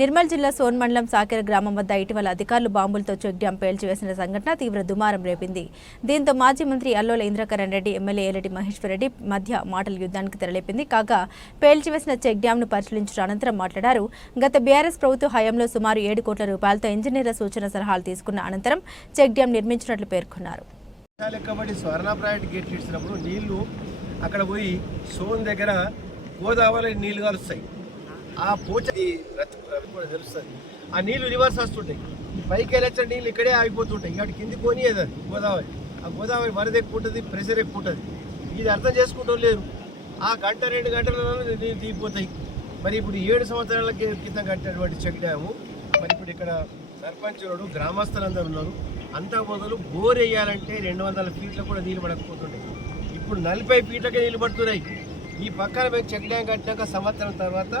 నిర్మల్ జిల్లా సోన్ మండలం సాకెర గ్రామం వద్ద ఇటీవల అధికారులు బాంబులతో చెక్ డ్యాం పేల్చివేసిన సంఘటన తీవ్ర దుమారం రేపింది. దీంతో మాజీ మంత్రి అల్లోల ఇంద్రకరణ్ రెడ్డి, ఎమ్మెల్యే ఏలటి మహేశ్వర్ రెడ్డి మధ్య మాటల యుద్ధానికి తెరలేపింది. కాగా పేల్చివేసిన చెక్ డ్యాంను పరిశీలించిన అనంతరం మాట్లాడారు. గత బీఆర్ఎస్ ప్రభుత్వ హయాంలో సుమారు 7 కోట్ల రూపాయలతో ఇంజనీర్ల సూచన సలహాలు తీసుకున్న అనంతరం చెక్ డ్యాం నిర్మించినట్లు పేర్కొన్నారు. అక్కడ పోయి సోన్ దగ్గర గోదావరి నీళ్లు కలుస్తాయి. ఆ పోచది తెలుస్తుంది. ఆ నీళ్లు రివర్స్ వస్తుంటాయి. పైకి వెళ్ళొచ్చిన నీళ్ళు ఇక్కడే ఆగిపోతుంటాయి. ఇక్కడ కింది కొని అది గోదావరి. ఆ గోదావరి వరద ఎక్కువ ఉంటుంది, ప్రెషర్ ఎక్కువ ఉంటుంది. ఇది అర్థం చేసుకుంటాం లేరు. ఆ గంట 2 గంటలలో నీళ్ళు దిగిపోతాయి. మరి ఇప్పుడు 7 సంవత్సరాల క్రితం కట్టినటువంటి చెక్ డ్యాము మరి ఇప్పుడు ఇక్కడ సర్పంచ్ గ్రామస్తులందరూ ఉన్నారు. అంతకు మొదలు బోర్ వేయాలంటే 200 ఫీట్ల కూడా నీళ్ళు పడకపోతుంటాయి. ఇప్పుడు 40 ఫీట్లకే నీళ్ళు పడుతున్నాయి. ఈ పక్కన మేము చెక్ డ్యాం కట్టినాక సంవత్సరం తర్వాత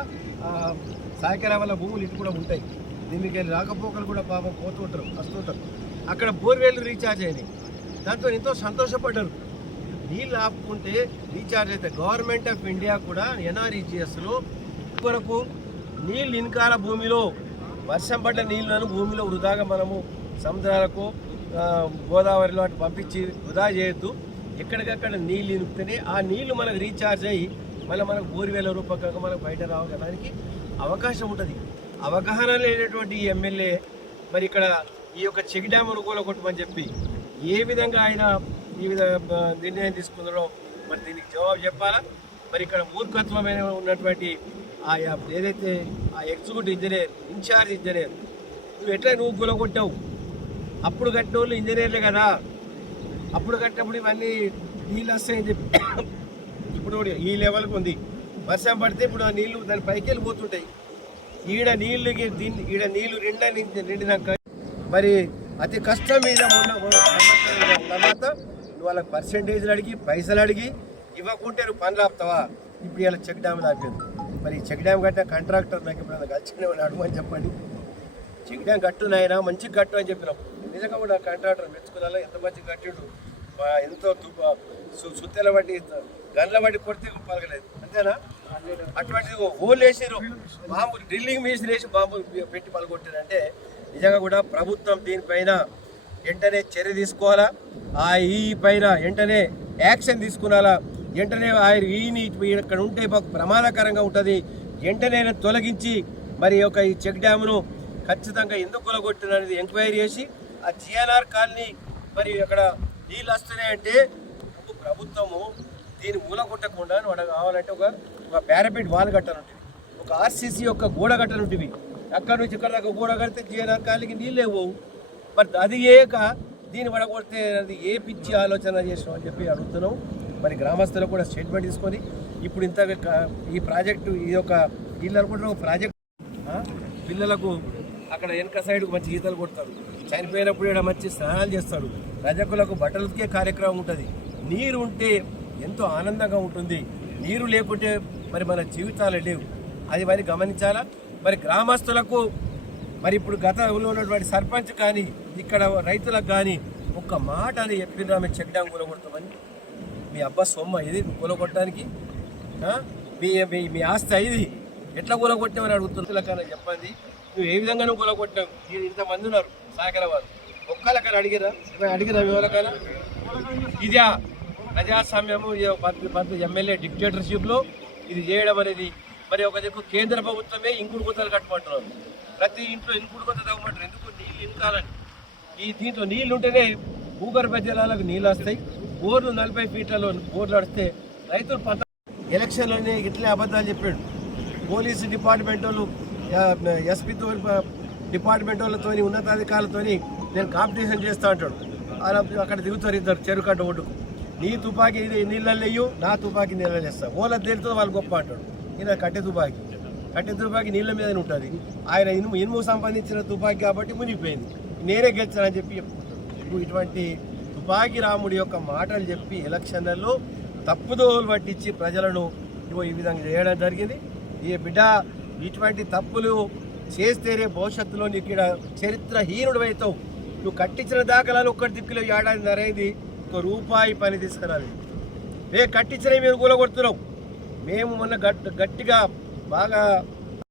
సాయకర వల్ల భూములు ఇటు కూడా ఉంటాయి. దీనికి వెళ్ళి రాకపోకలు కూడా పాపం పోతుంటారు, వస్తుంటారు. అక్కడ బోర్వేళ్ళు రీఛార్జ్ అయినాయి. దాంతో ఎంతో సంతోషపడ్డారు. నీళ్ళు ఆపుకుంటే రీఛార్జ్ అయితే గవర్నమెంట్ ఆఫ్ ఇండియా కూడా ఎన్ఆర్ఈజిఎస్లో వరకు నీళ్ళు ఇన్కాల భూమిలో వర్షం పడ్డ నీళ్ళను భూమిలో వృధాగా మనము సముద్రాలకు గోదావరిలో అటు పంపించి వృధా చేయొద్దు. ఎక్కడికక్కడ నీళ్ళు ఇనుకుతేనే ఆ నీళ్లు మనకు రీఛార్జ్ అయ్యి మళ్ళీ మనకు బోర్వేల రూపకంగా మనకు బయట రావడానికి అవకాశం ఉంటుంది. అవగాహన లేనటువంటి ఈ ఎమ్మెల్యే మరి ఇక్కడ ఈ యొక్క చెక్ డ్యామును కూలగొట్టమని చెప్పి ఏ విధంగా ఆయన ఈ విధంగా నిర్ణయం తీసుకున్నారో మరి దీనికి జవాబు చెప్పాలా. మరి ఇక్కడ మూర్ఖత్వమైన ఉన్నటువంటి ఆ ఏదైతే ఆ ఎగ్జిక్యూటివ్ ఇంజనీర్, ఇన్ఛార్జ్ ఇంజనీర్, నువ్వు కూలగొట్టావు. అప్పుడు కట్టిన వాళ్ళు ఇంజనీర్లే కదా. అప్పుడు కట్టినప్పుడు ఇవన్నీ నీళ్ళు వస్తాయని చెప్పి ఇప్పుడు ఈ లెవెల్కి ఉంది. వర్షం పడితే ఇప్పుడు ఆ నీళ్లు దాని పైకి వెళ్ళిపోతుంటాయి. ఈడ నీళ్లు నిండినాక మరి అతి కష్టం మీద తర్వాత నువ్వు వాళ్ళకి పర్సెంటేజ్లు అడిగి పైసలు అడిగి ఇవ్వకుంటే నువ్వు పనులు ఆపుతావా? ఇప్పుడు ఇలా చెక్ డ్యామ్ ఆపేది. మరి ఈ చెక్ డ్యామ్ కట్టిన కాంట్రాక్టర్ నాకు ఇప్పుడు గచ్చినే అడుగుమని చెప్పండి. చెక్ డ్యామ్ కట్టు నాయన, మంచిగా కట్టు అని చెప్పినాం. నిజంగా కూడా కాంట్రాక్టర్ మెచ్చుకోవాలా. ఎంత మంచిగా కట్టిండు, ఎంతో సుత్తెల బట్టి గన్ల బట్టి కొడితే పలకలేదు, అంతేనా? అటువంటిది హోల్ వేసారు, బాంబు డ్రిల్లింగ్ మిషన్ వేసి బాంబు పెట్టి పలగొట్టారంటే నిజంగా కూడా ప్రభుత్వం దీనిపైన వెంటనే చర్య తీసుకోవాలా. ఈ పైన వెంటనే యాక్షన్ తీసుకున్నాలా. వెంటనే ఈని ఇక్కడ ఉంటే మాకు ప్రమాదకరంగా ఉంటుంది. వెంటనే తొలగించి మరి యొక్క ఈ చెక్ డ్యామును ఖచ్చితంగా ఎందుకు కొలగొట్టినది ఎంక్వైరీ చేసి ఆ జిఎన్ఆర్ కాలనీ మరి అక్కడ నీళ్ళు వస్తున్నాయంటే ప్రభుత్వము దీన్ని మూలగొట్టకుండా వాడు కావాలంటే ఒక పారాపెట్ వాల్ కట్టనుంటివి, ఒక ఆర్సీసీ యొక్క గోడ కట్టనుంటివి. అక్కడి నుంచి ఇక్కడ దాకా గోడ కడితే జిఎన్ఆర్ కాలనీకి నీళ్ళే పోవు. మరి అది ఏక దీన్ని పడగొడితే అది ఏ పిచ్చి ఆలోచన చేసినాం అని చెప్పి అడుగుతున్నాం. మరి గ్రామస్తులకు కూడా స్టేట్మెంట్ తీసుకొని ఇప్పుడు ఇంత ఈ ప్రాజెక్టు ఈ యొక్క వీళ్ళు అనుకుంటున్న ఒక ప్రాజెక్ట్ పిల్లలకు అక్కడ వెనక సైడ్ మంచి ఈతలు కొడతారు, చనిపోయినప్పుడు ఇక్కడ మంచి స్నానాలు చేస్తారు, రజకులకు బట్టలకే కార్యక్రమం ఉంటుంది. నీరు ఉంటే ఎంతో ఆనందంగా ఉంటుంది. నీరు లేకుంటే మరి మన జీవితాలు లేవు. అది మరి గమనించాలా. మరి గ్రామస్తులకు మరి ఇప్పుడు గతంలో ఉన్నటువంటి సర్పంచ్ కానీ ఇక్కడ రైతులకు కానీ ఒక్క మాట అని చెప్పినా మేము చెక్ డ్యాం కూలగొడతామని. మీ అబ్బా సొమ్మ ఇది కూలగొట్టడానికి? మీ ఆస్తి ఇది ఎట్లా కూలగొట్టామని అడుగుతున్నా చెప్పండి. నువ్వు ఏ విధంగా నువ్వు కూలగొట్టావు? ఇంతమంది ఉన్నారు సాయకర వాళ్ళు, ఒక్కళ్ళకైనా అడిగిరా ఎవరికైనా? ఇదే ప్రజాస్వామ్యము, ఎమ్మెల్యే డిక్టేటర్షిప్లో ఇది చేయడం అనేది. మరి ఒక దిక్కు కేంద్ర ప్రభుత్వమే ఇంకుడు గుంతలు కట్టమంటున్నారు. ప్రతి ఇంట్లో ఇంకుడు గుంత తగ్గమంటారు. ఎందుకు? నీళ్ళు ఇంకాలని. దీంట్లో నీళ్ళు ఉంటేనే భూగర్భ జలాలకు నీళ్ళు వస్తాయి. బోర్లు 40 ఫీట్లలో బోర్లు నడిస్తే రైతులు పంట. ఎలక్షన్లోనే ఇట్లే అబద్ధాలు చెప్పాడు. పోలీసు డిపార్ట్మెంట్ వాళ్ళు, ఎస్పీతో డిపార్ట్మెంట్ వాళ్ళతో, ఉన్నతాధికారులతో నేను కాంపిటీషన్ చేస్తా అంటాడు. అక్కడ దిగుతారు ఇద్దరు చెరుకడ్డ ఒడ్డుకు. నీ తుపాకీ నీళ్ళల్లో వేయు, నా తుపాకీ నీళ్ళలో వేస్తా. ఓళ్ళ తేలితో వాళ్ళు గొప్ప అంటాడు. ఈయన కట్టె తుపాకీ నీళ్ళ మీదనే ఉంటుంది. ఆయన ఇనుము సంబంధించిన తుపాకీ కాబట్టి మునిగిపోయింది. నేనే గెలిచానని చెప్పి చెప్పుకుంటాడు. ఇటువంటి తుపాకీ రాముడి యొక్క మాటలు చెప్పి ఎలక్షన్లలో తప్పుదోలు పట్టించి ప్రజలను ఈ విధంగా చేయడం జరిగింది. ఈ బిడ్డ ఇటువంటి తప్పులు చేస్తేనే భవిష్యత్తులో నీకు ఇక్కడ చరిత్రహీనుడు అవుతావు. నువ్వు కట్టించిన దాఖలాలు ఒక్కటి దిక్కులో ఏడాది నరైంది, ₹1 పని తీసుకురాలి. కట్టించిన మీరు కూలగొడుతున్నావు. మేము మొన్న గట్టిగా బాగా